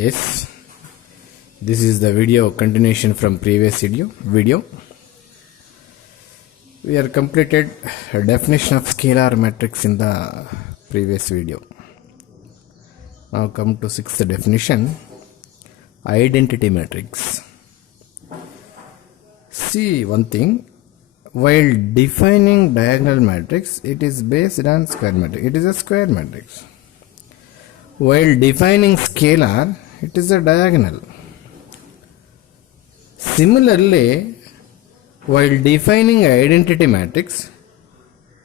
Yes, this is the video continuation from previous video. We are completed a definition of scalar matrix in the previous video. Now come to sixth definition, identity matrix. See one thing, while defining diagonal matrix, it is based on square matrix. It is a square matrix. While defining scalar, it is a diagonal. Similarly, while defining identity matrix,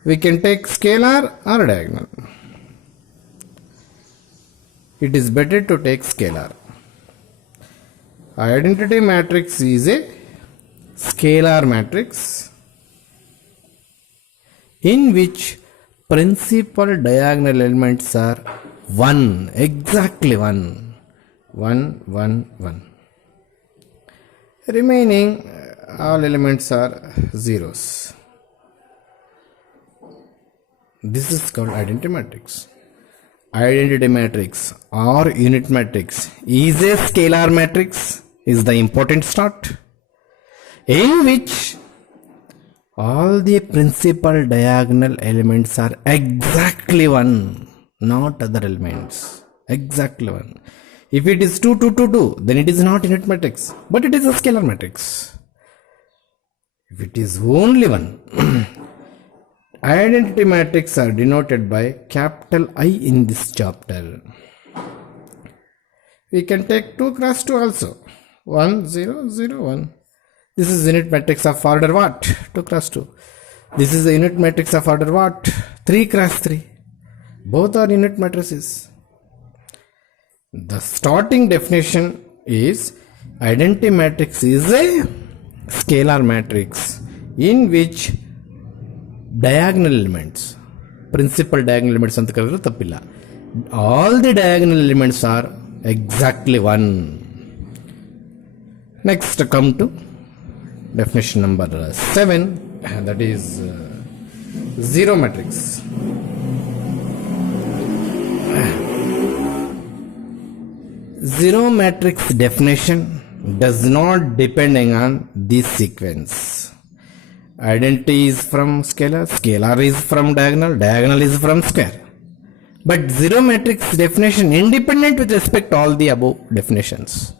we can take scalar or diagonal. It is better to take scalar. Identity matrix is a scalar matrix in which principal diagonal elements are 1, exactly 1, 1, 1, 1. Remaining all elements are zeros. This is called identity matrix. Identity matrix or unit matrix is a scalar matrix, is the important start, in which all the principal diagonal elements are exactly 1, not other elements, exactly 1. If it is 2, 2, 2, 2, then it is not unit matrix, but it is a scalar matrix. If it is only 1, identity matrix are denoted by capital I in this chapter. We can take 2 cross 2 also, 1, 0, 0, 1. This is unit matrix of order what? 2 cross 2. This is the unit matrix of order what? 3 cross 3. Both are unit matrices. The starting definition is identity matrix is a scalar matrix in which diagonal elements, principal diagonal elements anta kariದ್ರೆ ತಪ್ಪಿಲ್ಲ, all the diagonal elements are exactly 1. Next come to definition number 7, that is zero matrix. Zero matrix definition does not depend on this sequence. Identity is from scalar, scalar is from diagonal, diagonal is from square. But zero matrix definition independent with respect to all the above definitions.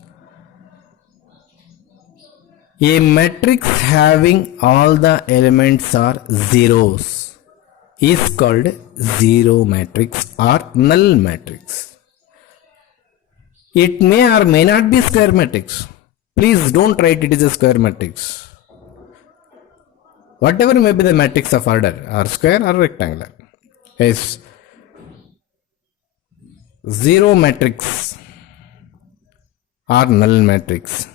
A matrix having all the elements are zeros is called zero matrix or null matrix. It may or may not be square matrix. Please don't write it is a square matrix. Whatever may be the matrix of order, or square or rectangular. Yes. Zero matrix or null matrix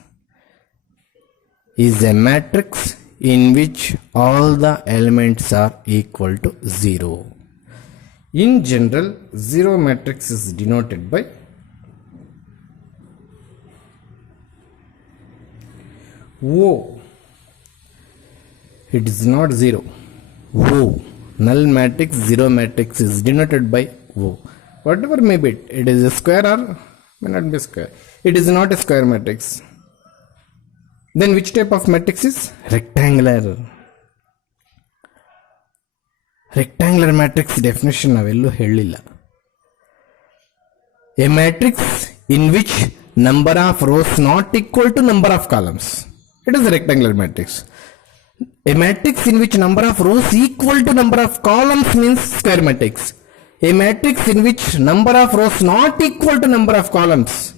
is a matrix in which all the elements are equal to 0. In general, zero matrix is denoted by O. It is not 0. O. Null matrix, zero matrix is denoted by O. Whatever may be it is a square or may not be square. It is not a square matrix. Then which type of matrix is? Rectangular. Rectangular matrix definition navellu helilla. A matrix in which number of rows not equal to number of columns. It is a rectangular matrix. A matrix in which number of rows equal to number of columns means square matrix. A matrix in which number of rows not equal to number of columns,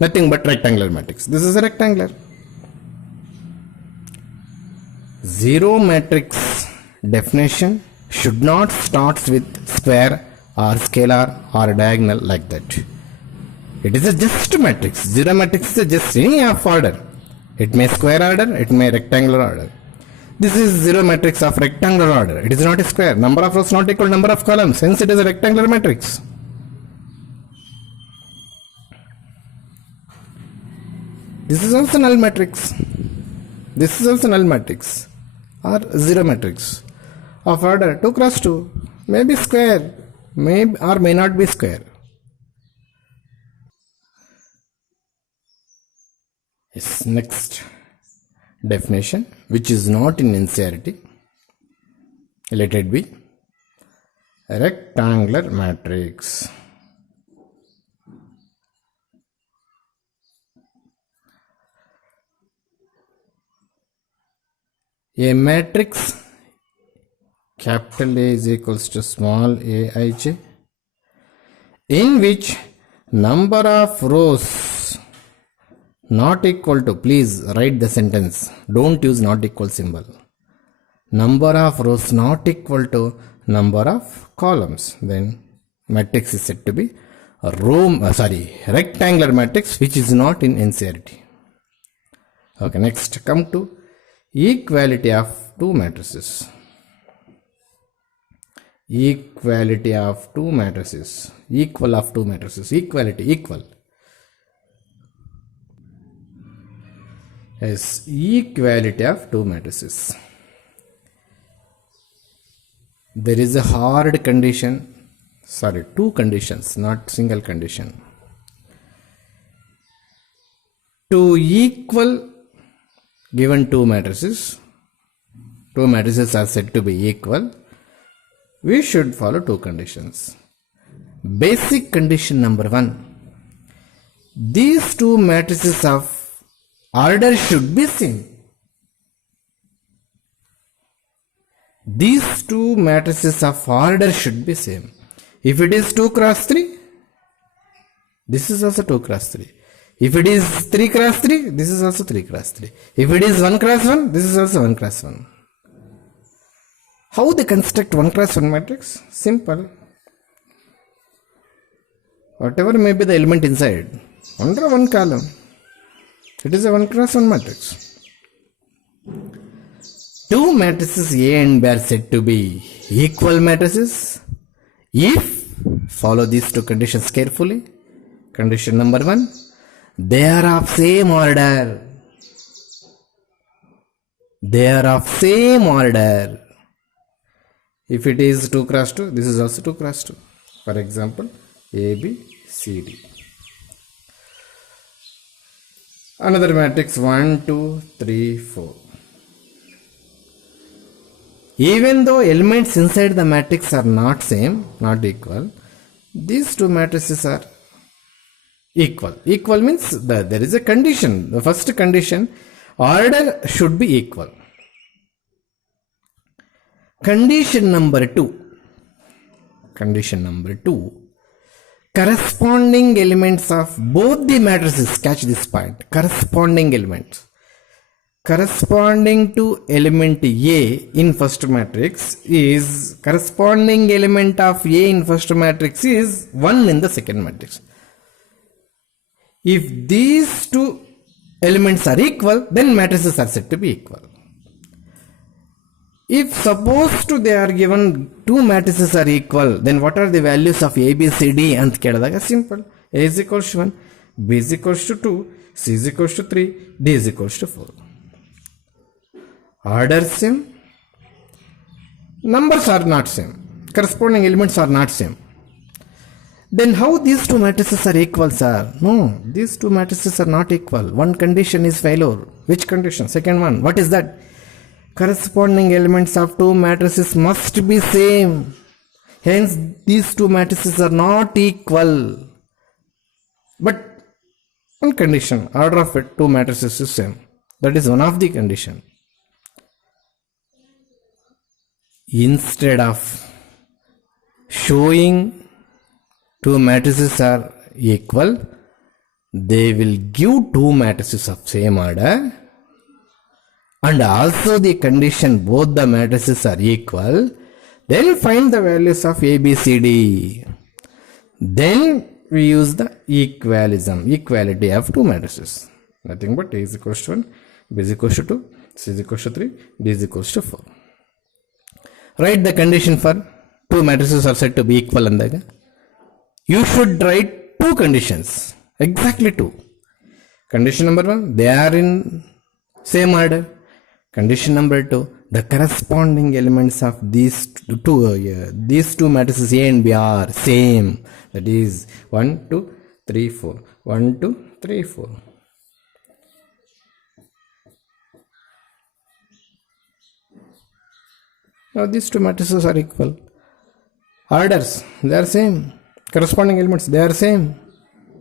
nothing but rectangular matrix. This is a rectangular. Zero matrix definition should not start with square or scalar or diagonal like that. It is a just matrix. Zero matrix is just any of order. It may square order, it may rectangular order. This is zero matrix of rectangular order. It is not a square. Number of rows not equal to number of columns. Hence it is a rectangular matrix. This is also null matrix. This is also null matrix or zero matrix of order 2 cross 2. May be square, may or may not be square. Yes, next definition, which is not in NCERT. Let it be rectangular matrix. A matrix capital A is equals to small aij, in which number of rows not equal to, please write the sentence, don't use not equal symbol. Number of rows not equal to number of columns, then matrix is said to be a rectangular matrix, which is not in NCERT. Okay, next come to equality of two matrices. Equality of two matrices. Equal of two matrices. Equality, equal. Yes, equality of two matrices. There is a hard condition, two conditions, not single condition. To equal given two matrices are said to be equal, we should follow two conditions. Basic condition number one, these two matrices of order should be same. These two matrices of order should be same. If it is 2 cross 3, this is also 2 cross 3. If it is 3 cross 3, this is also 3 cross 3. If it is 1 cross 1, this is also 1 cross 1. How they construct 1 cross 1 matrix? Simple. Whatever may be the element inside, under one column, it is a 1 cross 1 matrix. Two matrices A and B are said to be equal matrices if, follow these two conditions carefully. Condition number one, they are of same order. They are of same order. If it is 2 cross 2, this is also 2 cross 2. For example, A, B, C, D. Another matrix 1, 2, 3, 4. Even though elements inside the matrix are not same, not equal, these two matrices are equal. Equal means there is a condition. The first condition, order should be equal. Condition number two, corresponding elements of both the matrices, catch this point, corresponding elements. Corresponding to element A in first matrix is, corresponding element of A in first matrix is 1 in the second matrix. If these two elements are equal, then matrices are said to be equal. If supposed to they are given two matrices are equal, then what are the values of A, B, C, D? And simple. A is equals to 1, B is equals to 2, C is equals to 3, D is equals to 4. Order same, numbers are not same, corresponding elements are not same. Then how these two matrices are equal, sir? No, these two matrices are not equal. One condition is failure. Which condition? Second one. What is that? Corresponding elements of two matrices must be same. Hence, these two matrices are not equal. But one condition, order of it, two matrices is same. That is one of the condition. Instead of showing two matrices are equal, they will give two matrices of same order, and also the condition both the matrices are equal. Then find the values of A, B, C, D. Then we use the equality of two matrices. Nothing but A is equals to 1, B is equals to 2, C is equals to 3, D is equals to 4. Write the condition for two matrices are said to be equal andaga. You should write two conditions, exactly two. Condition number one, they are in same order. Condition number two, the corresponding elements of these two matrices A and B are same. That is 1, 2, 3, 4. 1, 2, 3, 4. Now these two matrices are equal. Orders, they are same. Corresponding elements, they are same.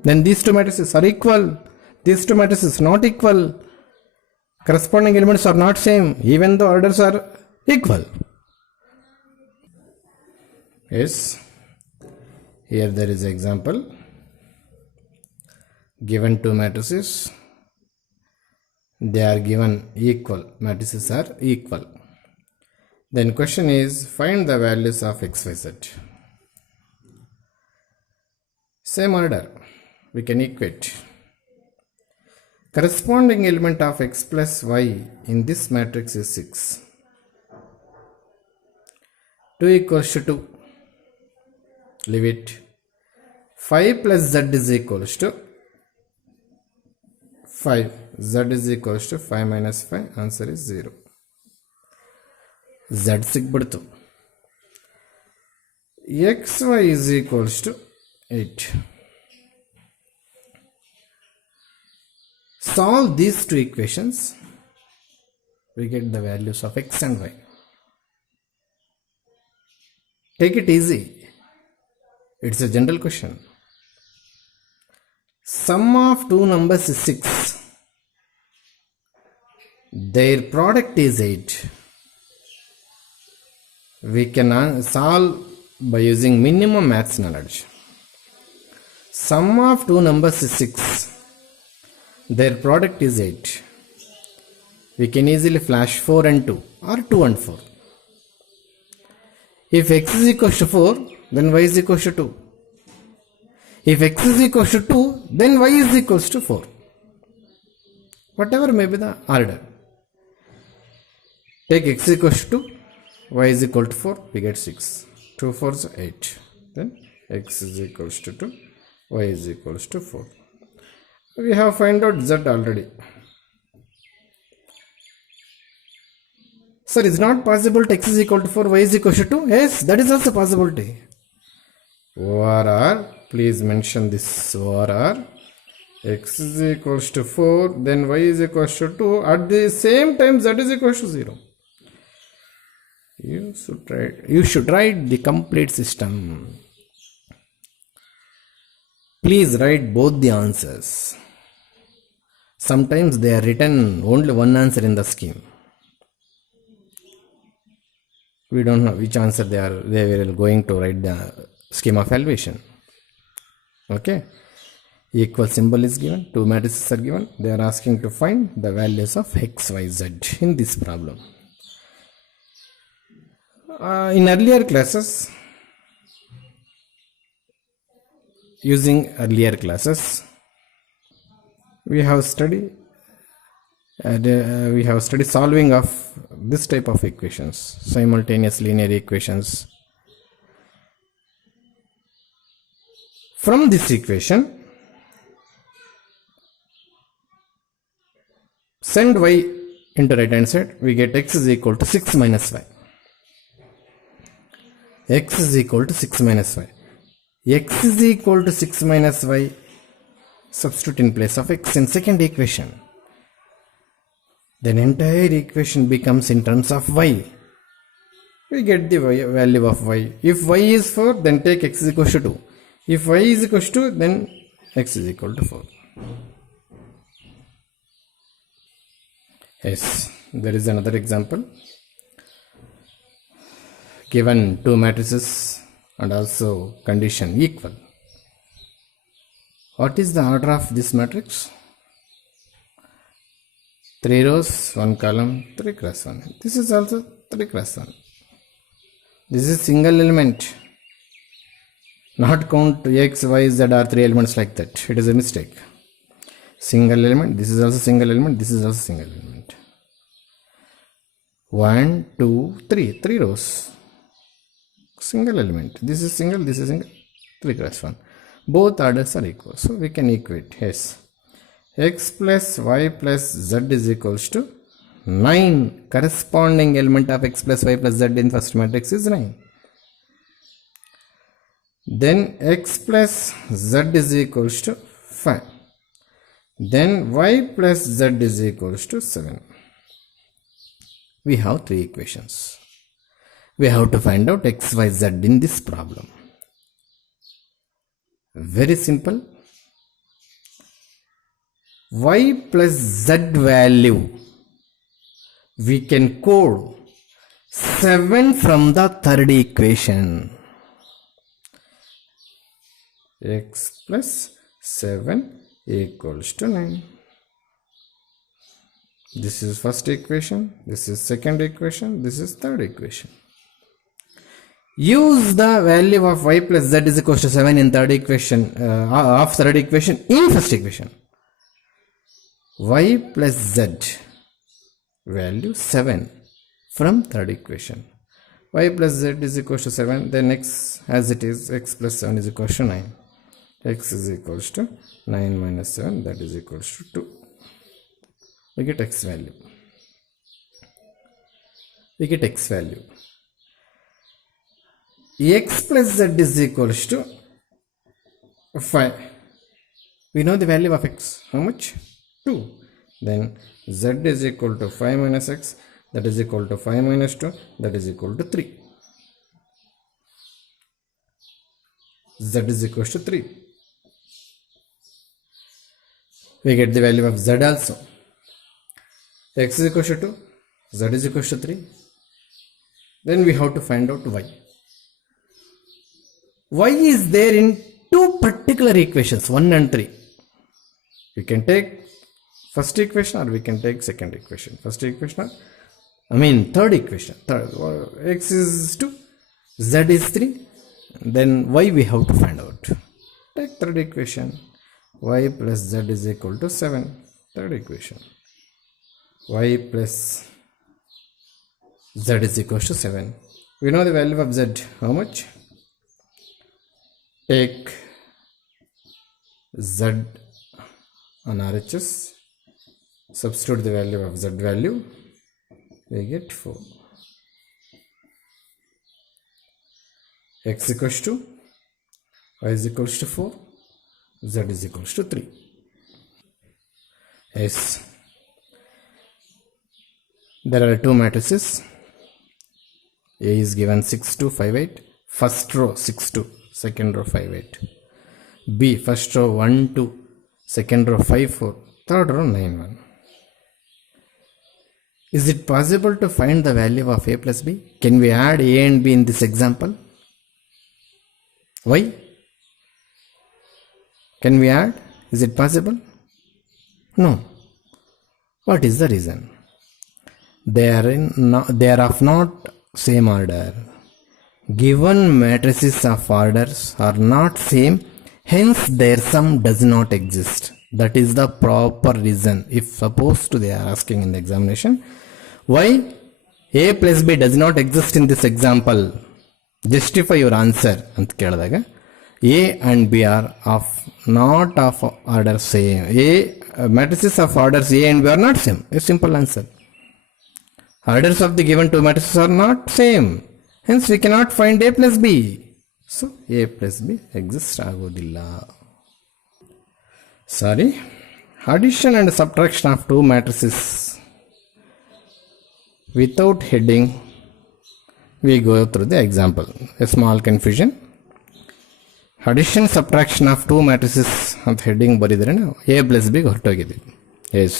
Then these two matrices are equal. These two matrices not equal. Corresponding elements are not same, even though orders are equal. Yes. Here there is an example. Given two matrices, they are given equal. Matrices are equal. Then question is, find the values of x, y, z. Same order, we can equate. Corresponding element of x plus y in this matrix is 6. 2 equals to 2. Leave it. 5 plus z is equals to 5. Z is equals to 5 minus 5. Answer is 0. Z ಸಿಗ್ಬಿಡ್ತು. xy is equals to 8. Solve these two equations. We get the values of x and y. Take it easy. It's a general question. Sum of two numbers is 6. Their product is 8. We can solve by using minimum maths knowledge. Sum of two numbers is 6. Their product is 8. We can easily flash 4 and 2 or 2 and 4. If x is equals to 4, then y is equals to 2. If x is equals to 2, then y is equals to 4. Whatever may be the order. Take x equals to 2, y is equal to 4, we get 6. 2 4s 8. Then x is equals to 2, y is equals to 4. We have found out z already. Sir, is not possible to x is equal to 4, y is equal to 2? Yes, that is also possibility. ORR, please mention this ORR. X is equals to 4, then y is equals to 2. At the same time, z is equals to 0. You should write the complete system. Please write both the answers. Sometimes they are written only one answer in the scheme. We don't know which answer they were going to write the scheme of evaluation. Okay. Equal symbol is given. Two matrices are given. They are asking to find the values of x, y, z in this problem. In earlier classes, we have studied solving of this type of equations, simultaneous linear equations. From this equation, send y into right hand side, we get x is equal to 6 minus y. X is equal to 6 minus y. X is equal to 6 minus y. Substitute in place of x in second equation. Then entire equation becomes in terms of y. We get the value of y. If y is 4, then take x is equal to 2. If y is equal to 2, then x is equal to 4. Yes, there is another example. Given two matrices and also condition equal. What is the order of this matrix? 3 rows, 1 column, 3 cross 1. This is also 3 cross 1. This is single element. Not count x, y, z are 3 elements like that. It is a mistake. Single element. This is also single element. This is also single element. 1, 2, 3. 3 rows. Single element. This is single. This is single. 3 cross 1. Both orders are equal. So we can equate. Yes. X plus y plus z is equals to 9. Corresponding element of x plus y plus z in first matrix is 9. Then x plus z is equals to 5. Then y plus z is equals to 7. We have 3 equations. we have to find out x, y, z in this problem. Very simple. Y plus z value, we can code 7 from the third equation. X plus 7 equals to 9. This is first equation, this is second equation, this is third equation. Use the value of y plus z is equals to 7 in third equation, of third equation in first equation. Y plus z value 7 from third equation. Y plus z is equals to 7, then x as it is, x plus 7 is equals to 9. X is equals to 9 minus 7, that is equals to 2. We get x value. We get x value. X plus z is equals to 5. We know the value of x. How much? 2. Then z is equal to 5 minus x, that is equal to 5 minus 2, that is equal to 3. Z is equal to 3. We get the value of z also. X is equal to 2, z is equal to 3. Then we have to find out y. Y is there in two particular equations, 1 and 3. We can take first equation or we can take second equation. First equation, third equation. X is 2, z is 3. Then y we have to find out. Take third equation. Y plus z is equal to 7. Third equation. Y plus z is equal to 7. We know the value of z. How much? Take z on RHS. Substitute the value of z value. We get 4. X equals to, y is equals to 4, z is equals to 3. Yes. There are two matrices. A is given 6 2 5 8. First row 6 2, second row 5 8. B, first row 1 2, second row 5 4, third row 9 1. Is it possible to find the value of a plus b? Can we add a and b in this example? Why? Can we add? Is it possible? No. What is the reason? They are of not same order. Given matrices of orders are not same, hence their sum does not exist. That is the proper reason. If supposed to they are asking in the examination, why a plus b does not exist in this example? Justify your answer. ant keladaga a and b are of not of order same. Matrices of orders a and b are not same. A simple answer. Orders of the given two matrices are not same. Hence we cannot find a plus b. So a plus b exists agodilla. Sorry. Addition and subtraction of two matrices. Without heading, we go through the example. A small confusion. Addition subtraction of two matrices ಅಂತ heading ಬರಿದ್ರೆ a plus b ಹೊರಟೋಗಿದೆ. Yes.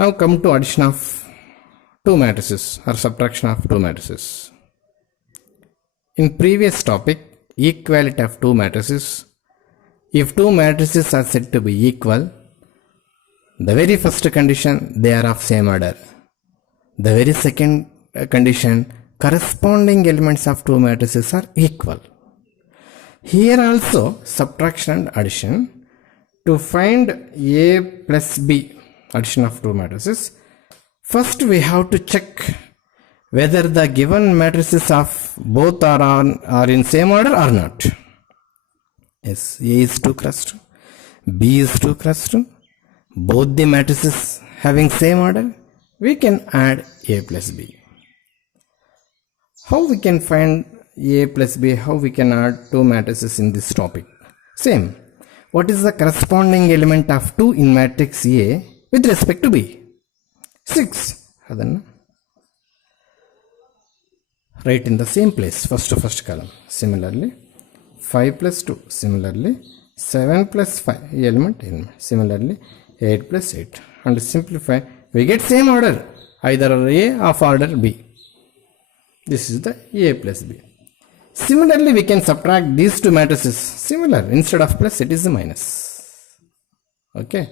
Now come to addition of two matrices or subtraction of two matrices. In previous topic, equality of two matrices. If two matrices are said to be equal, the very first condition, they are of same order. The very second condition, corresponding elements of two matrices are equal. Here also, subtraction and addition. To find a plus b, addition of two matrices, first we have to check whether the given matrices of both are in same order or not. Yes, A is 2 cross 2, B is 2 cross 2. Both the matrices having same order, we can add A plus B. How we can find A plus B? How we can add two matrices in this topic? Same. What is the corresponding element of 2 in matrix A with respect to B? 6. Adanna. write in the same place, first column. Similarly 5 plus 2, similarly 7 plus 5 element in, similarly 8 plus 8, and simplify, we get same order, either A of order B. This is the A plus B. Similarly we can subtract these two matrices, similar, instead of plus it is a minus. Okay.